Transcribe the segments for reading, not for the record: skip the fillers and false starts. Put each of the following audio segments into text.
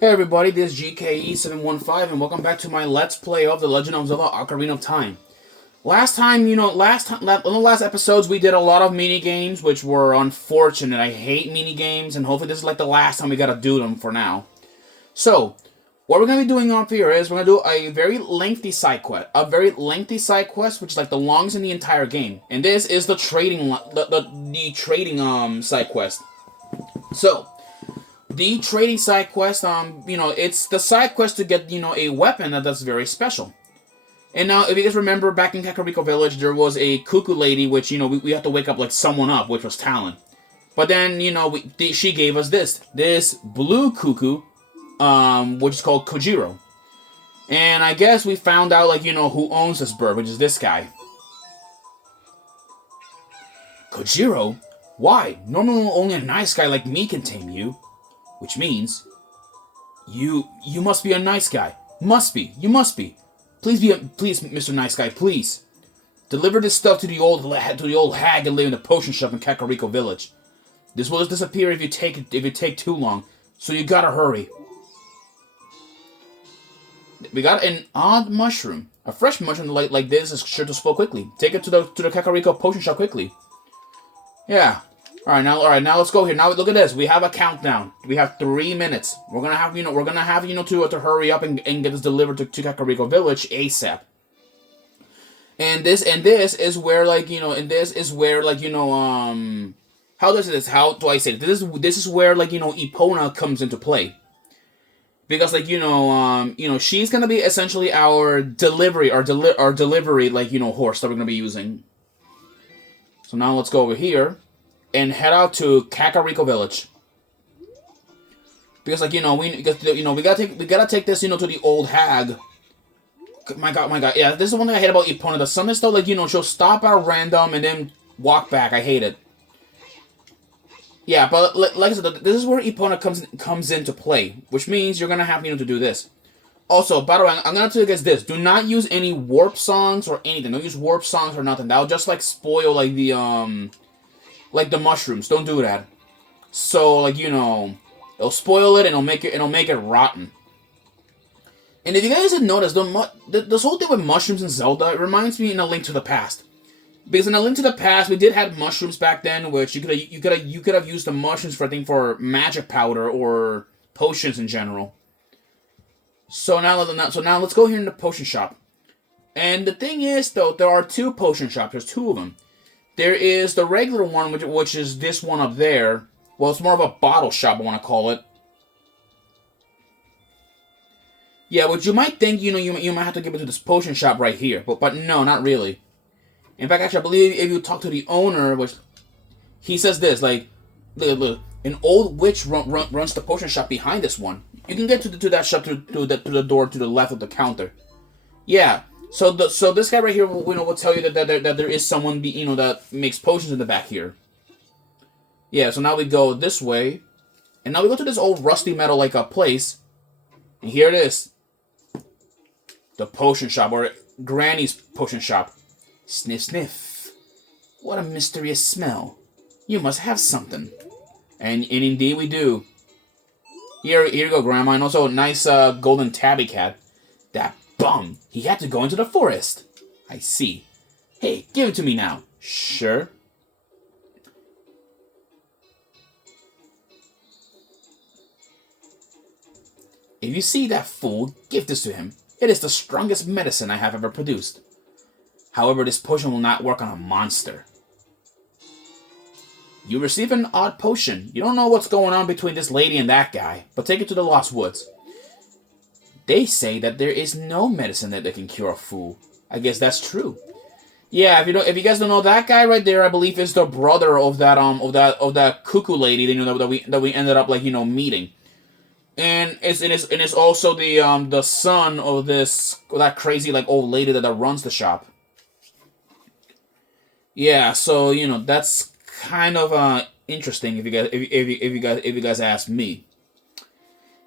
Hey everybody, this is GKE715 and welcome back to my Let's Play of The Legend of Zelda Ocarina of Time. Last time, in the last episodes we did a lot of mini games, which were unfortunate. I hate mini games, and hopefully this is like the last time we gotta do them for now. So, what we're gonna be doing up here is we're gonna do a very lengthy side quest, which is like the longest in the entire game. And this is the trading, the trading side quest. So, the trading side quest, it's the side quest to get, a weapon that's very special. And now, if you guys remember, back in Kakariko Village, there was a cuckoo lady, which, we had to wake up, like, someone up, which was Talon. But then, she gave us this blue cuckoo, which is called Kojiro. And I guess we found out, like, who owns this bird, which is this guy. Kojiro? Why? Normally only a nice guy like me can tame you. Which means, you must be a nice guy. You must be. Please, Mr. Nice Guy, please. Deliver this stuff to the old hag and live in the potion shop in Kakariko Village. This will just disappear if you take too long, so you gotta hurry. We got an odd mushroom. A fresh mushroom like this is sure to spoil quickly. Take it to the Kakariko potion shop quickly. Yeah. All right, now let's go here. Now look at this. We have a countdown. We have 3 minutes. We're gonna have to hurry up and get this delivered to Kakariko Village ASAP. And this is where how do I say it? This is where Epona comes into play. Because she's gonna be essentially our delivery horse that we're gonna be using. So now let's go over here and head out to Kakariko Village. Because we gotta take this to the old hag. My god, yeah, this is the one thing I hate about Epona. The some stuff she'll stop at random and then walk back. I hate it. Yeah, but like I said, this is where Epona comes into play, which means you're gonna have to do this. Also, by the way, I'm gonna tell you guys this: do not use any warp songs or anything. Don't use warp songs or nothing. That'll just spoil the mushrooms. Don't do that. So it'll spoil it and it'll make it rotten. And if you guys had noticed, this whole thing with mushrooms in Zelda, it reminds me in A Link to the Past. Because in A Link to the Past, we did have mushrooms back then, which you could have used the mushrooms for magic powder or potions in general. So now let's go here in the potion shop. And the thing is, though, there are two potion shops. There's two of them. There is the regular one, which is this one up there. Well, it's more of a bottle shop, I want to call it. Yeah, which you might think, you might have to give it to this potion shop right here. But no, not really. In fact, actually, I believe if you talk to the owner, which he says this, look, an old witch runs the potion shop behind this one. You can get to that shop to the door to the left of the counter. Yeah. So this guy right here will tell you that there is someone that makes potions in the back here. Yeah, so now we go this way, and now we go to this old rusty metal place, and here it is. The potion shop, or Granny's potion shop. Sniff, sniff. What a mysterious smell. You must have something. And indeed we do. Here you go, Grandma, and also a nice golden tabby cat. That bum! He had to go into the forest. I see. Hey, give it to me now. Sure. If you see that fool, give this to him. It is the strongest medicine I have ever produced. However, this potion will not work on a monster. You receive an odd potion. You don't know what's going on between this lady and that guy, but take it to the Lost Woods. They say that there is no medicine that can cure a fool. I guess that's true. Yeah, if you guys don't know, that guy right there, I believe, is the brother of that cuckoo lady that we ended up meeting. And it's also the son of that crazy old lady that runs the shop. Yeah, so that's kind of interesting if you guys ask me.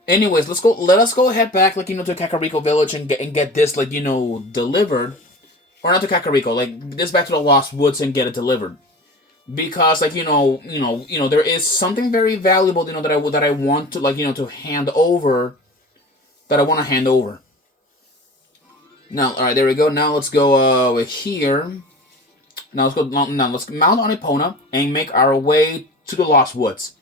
Anyways, let us go head back to Kakariko Village and get this delivered, or not to Kakariko, this back to the Lost Woods and get it delivered. because there is something very valuable that I want to to hand over that I want to hand over. Now, all right, there we go. Now let's go over here. Now let's go. Now let's mount on Epona and make our way to the Lost Woods,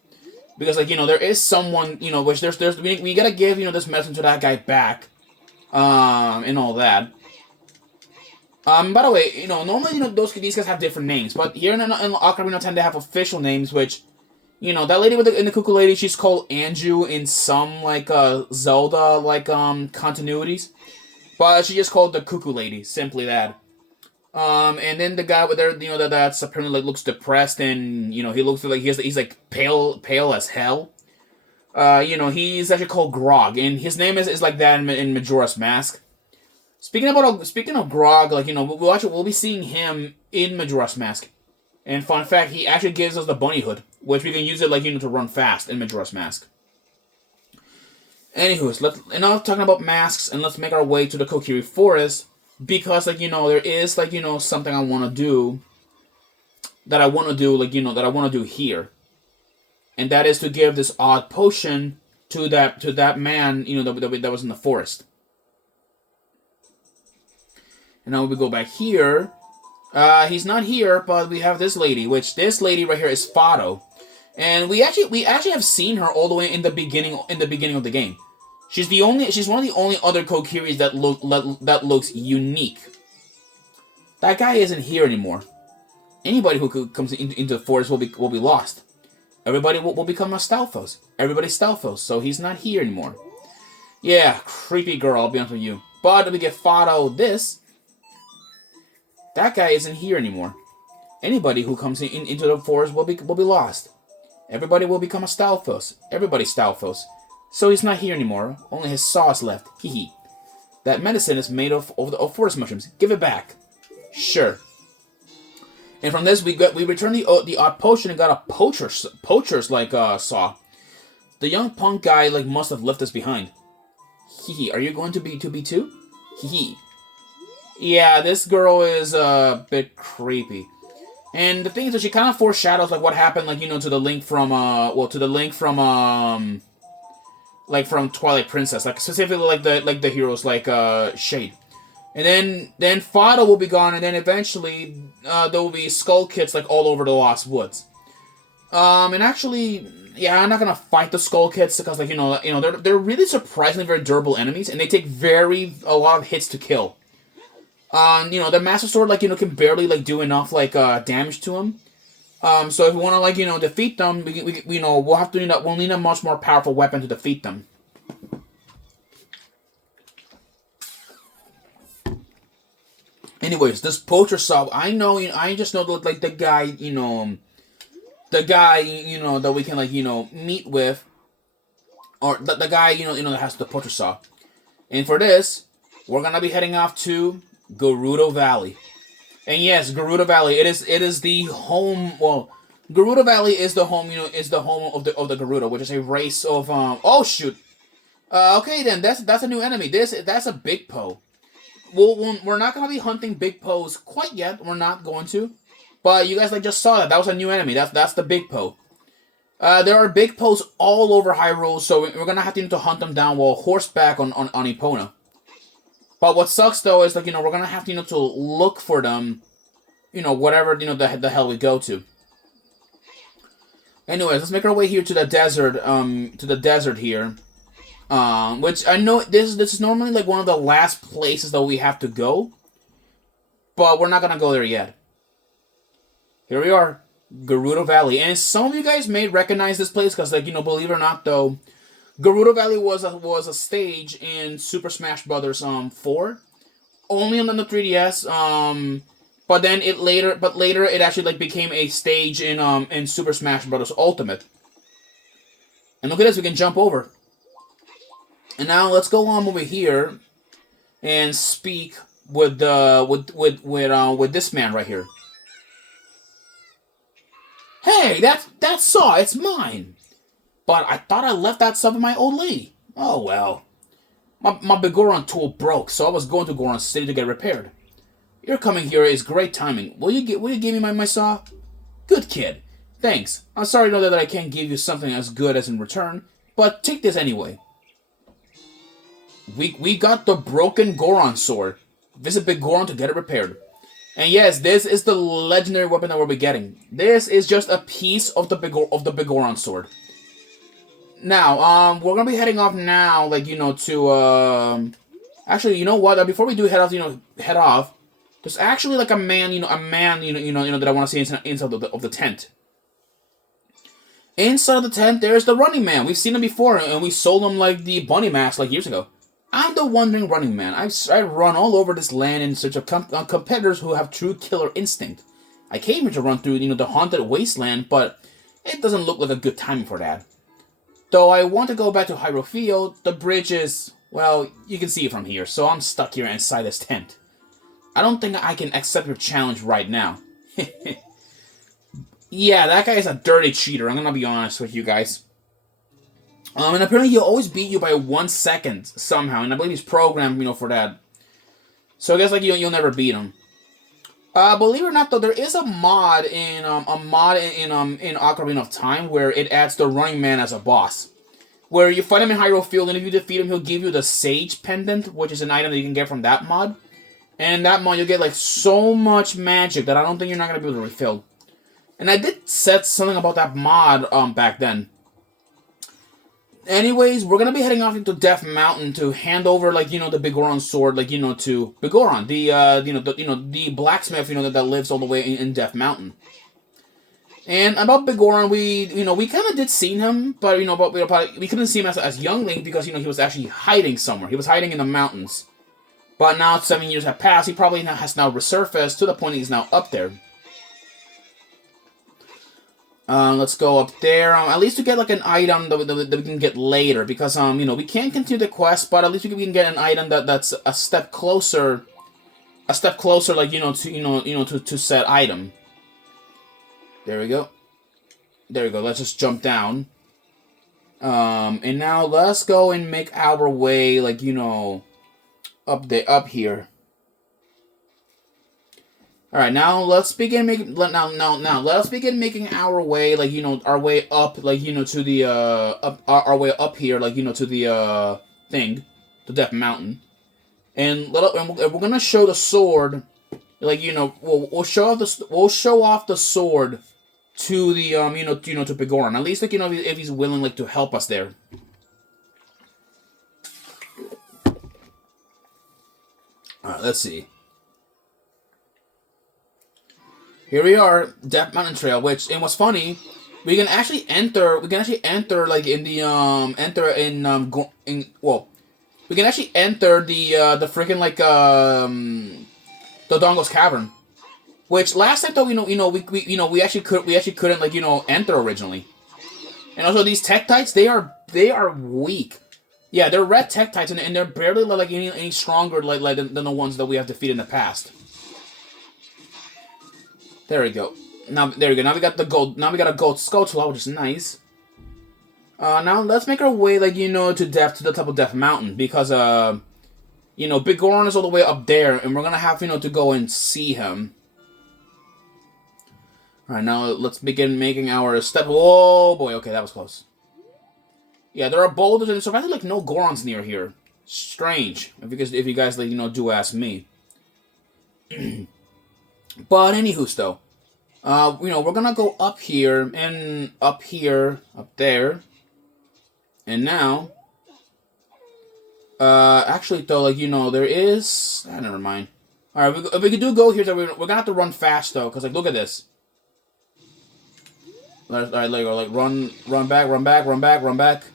because like there is someone which we gotta give this medicine to that guy back, and all that. By the way, normally these guys have different names, but here in Ocarina tend to have official names, which that lady in the cuckoo lady, she's called Anju in some like Zelda like continuities, but she just called the cuckoo lady, simply that. And then the guy with there, that's apparently like looks depressed, and he looks like he's like pale as hell. He's actually called Grog, and his name is like that in Majora's Mask. Speaking of Grog, like we'll be seeing him in Majora's Mask. And fun fact, he actually gives us the bunny hood, which we can use it like to run fast in Majora's Mask. Anywho, enough talking about masks, and let's make our way to the Kokiri Forest, because like there is like something I want to do. That I want to do here, and that is to give this odd potion to that man that was in the forest. And now we go back here. He's not here, but we have this lady, which this lady right here is Fado. And we actually have seen her all the way in the beginning of the game. She's one of the only other Kokiris that looks unique. That guy isn't here anymore. Anybody who comes into the forest will be lost. Everybody will become a Stalfos. Everybody's Stalfos, so he's not here anymore. Yeah, creepy girl, I'll be honest with you. But we get Fado this. That guy isn't here anymore. Anybody who comes into the forest will be lost. Everybody will become a Stalfos. Everybody's Stalfos. So he's not here anymore. Only his saw is left. Hee hee. That medicine is made of forest mushrooms. Give it back. Sure. And from this we returned the odd potion and got a poacher's like saw. The young punk guy like must have left us behind. Hee hee. Are you going to be too? Hee hee. Yeah, this girl is a bit creepy. And the thing is that she kind of foreshadows like what happened like to the Link from from Twilight Princess, like specifically like the heroes like Shade. And then Fado will be gone, and then eventually there will be skull kits like all over the Lost Woods. And actually, yeah, I'm not gonna fight the skull kits because like they're really surprisingly very durable enemies, and they take a lot of hits to kill. The Master Sword like can barely like do enough like damage to them. So if we want to like defeat them, we'll need a much more powerful weapon to defeat them. Anyways, this poacher saw, I just know that like the guy that we can like meet with, or the guy that has the poacher saw. And for this, we're gonna be heading off to Gerudo Valley. And yes, Gerudo Valley, it is the home. Well, Gerudo Valley is the home. Is the home of the Gerudo, which is a race of Oh shoot. Okay then, that's a new enemy. That's a Big Po. We're not gonna be hunting Big Poes quite yet. We're not going to. But you guys like just saw that. That was a new enemy. That's the Big Po. There are Big Poes all over Hyrule, so we're gonna have to hunt them down while horseback on Epona. But what sucks though is like we're gonna have to look for them, whatever the hell we go to. Anyways, let's make our way here to the desert here, which I know this is normally like one of the last places that we have to go, but we're not gonna go there yet. Here we are, Gerudo Valley, and some of you guys may recognize this place because like believe it or not though, Gerudo Valley was a stage in Super Smash Bros. 4, only on the 3DS. But then later it actually like became a stage in Super Smash Bros. Ultimate. And look at this, we can jump over. And now let's go on over here and speak with this man right here. Hey, that saw, it's mine. But I thought I left that stuff in my old lady. Oh well. My big Goron tool broke, so I was going to Goron City to get repaired. Your coming here is great timing. Will you give me my saw? Good kid. Thanks. I'm sorry to know that I can't give you something as good as in return, but take this anyway. we got the broken Goron sword. Visit Big Goron to get it repaired. And yes, this is the legendary weapon that we'll be getting. This is just a piece of the Big Goron sword. Now, we're gonna be heading off now, like, to, actually, you know what? Before we do head off, there's actually, like, a man, that I want to see inside of the tent. Inside of the tent, there's the Running Man. We've seen him before, and we sold him, like, the bunny mask, like, years ago. I'm the wandering Running Man. I run all over this land in search of competitors who have true killer instinct. I came here to run through, the haunted wasteland, but it doesn't look like a good time for that. Though I want to go back to Hyrule Field, the bridge is, well, you can see it from here, so I'm stuck here inside this tent. I don't think I can accept your challenge right now. Yeah, that guy is a dirty cheater, I'm gonna be honest with you guys. And apparently he'll always beat you by 1 second somehow, and I believe he's programmed, for that. So I guess, like, you'll never beat him. Believe it or not, though, there is a mod in Ocarina of Time where it adds the Running Man as a boss. Where you fight him in Hyrule Field, and if you defeat him, he'll give you the Sage Pendant, which is an item that you can get from that mod. And in that mod, you'll get, like, so much magic that I don't think you're not going to be able to refill. And I did set something about that mod back then. Anyways, we're gonna be heading off into Death Mountain to hand over, like, the Big Goron sword, like, to Big Goron, the blacksmith, that lives all the way in Death Mountain. And about Big Goron, we kind of did see him, but, we couldn't see him as young Link because, he was actually hiding somewhere. He was hiding in the mountains. But now 7 years have passed, he probably has now resurfaced to the point he's now up there. Let's go up there. At least to get, like, an item that we can get later. Because, we can't continue the quest, but at least we can get an item that's a step closer. A step closer, like, to said item. There we go. There we go. Let's just jump down. And now let's go and make our way, like, up here. All right, now let's begin making. Now let's begin making our way, like, our way up, like, to the our way up here, like, to the thing, the Death Mountain, and we're gonna show the sword, like, we'll show off the sword to the to Big Goron. At least, like, if he's willing, like, to help us there. All right, let's see. Here we are, Death Mountain Trail, and what's funny, we can actually enter, like, in the, we can actually enter the freaking, like, Dodongo's Cavern, which last time, though, we actually couldn't, like, enter originally. And also, these Tektites, they are weak. Yeah, they're red Tektites, and they're barely, like, any stronger, like than the ones that we have defeated in the past. There we go. Now we got the gold. Now we got a gold Skulltula, which is nice. Now let's make our way, like, to the top of Death Mountain, because Big Goron is all the way up there, and we're gonna have to go and see him. All right, now let's begin making our step. Oh boy, okay, that was close. Yeah, there are boulders, and surprisingly, like, no Gorons near here. Strange, if you guys, like, do ask me. But anywho's though, we're gonna go up here, and up here, up there, and now, actually though, like, there is, never mind. All right, if we do go here, so we're gonna have to run fast though, cause, like, look at this. All right, there you go, like, run back.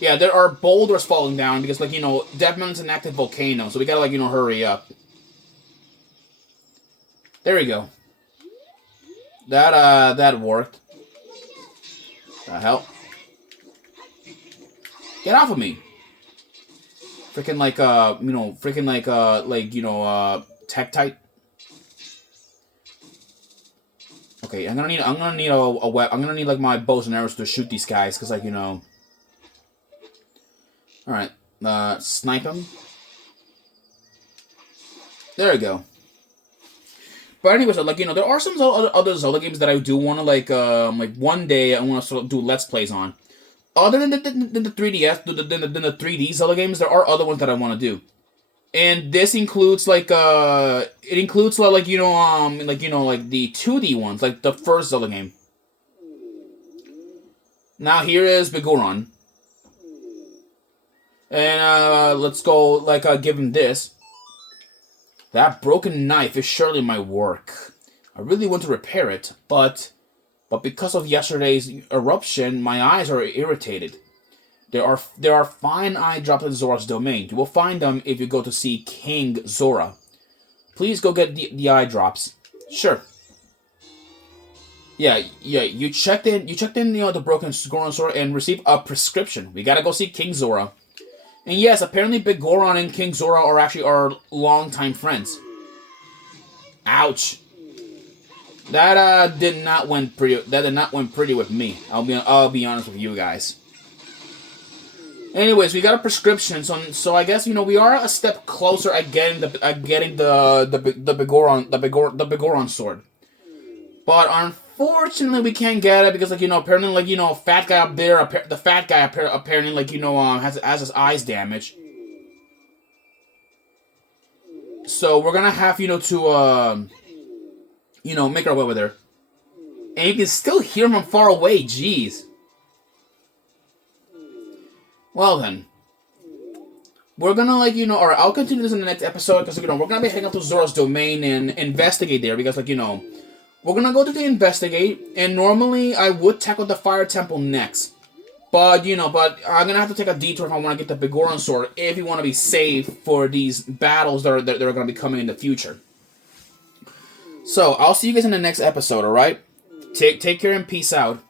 Yeah, there are boulders falling down because, like, Death Mountain's an active volcano, so we gotta, like, hurry up. There we go. That worked. The hell? Get off of me! Freaking, like, Tektite. Okay, I'm gonna need a weapon. I'm gonna need, like, my bows and arrows to shoot these guys, cause, like, All right, snipe him. There we go. But anyways, like, there are some other Zelda games that I do want to, like, one day I want to sort of do Let's Plays on. Other than the 3DS, than the 3D Zelda games, there are other ones that I want to do. And this includes like it includes like like the 2D ones, like the first Zelda game. Now here is Bigoron. And let's go like give him this. That broken knife is surely my work. I really want to repair it, but because of yesterday's eruption, my eyes are irritated. There are fine eye drops in Zora's domain. You will find them if you go to see King Zora. Please go get the eye drops. Sure. Yeah. You checked in the broken Goron sword and received a prescription. We gotta go see King Zora. And yes, apparently Big Goron and King Zora are actually our longtime friends. Ouch. That did not went pretty with me. I'll be honest with you guys. Anyways, we got a prescription, so I guess we are a step closer at getting the Bigoron sword. But unfortunately, we can't get it because apparently fat guy up there, the fat guy apparently has his eyes damaged. So we're gonna have to make our way over there. And you can still hear him from far away. Jeez. Well then, we're gonna or I'll continue this in the next episode because we're gonna be heading up to Zora's domain and investigate there because we're gonna go to the investigate, and normally I would tackle the Fire Temple next, but I'm gonna have to take a detour if I want to get the Bigoron sword if you want to be safe for these battles that are gonna be coming in the future. So I'll see you guys in the next episode. All right, take care and peace out.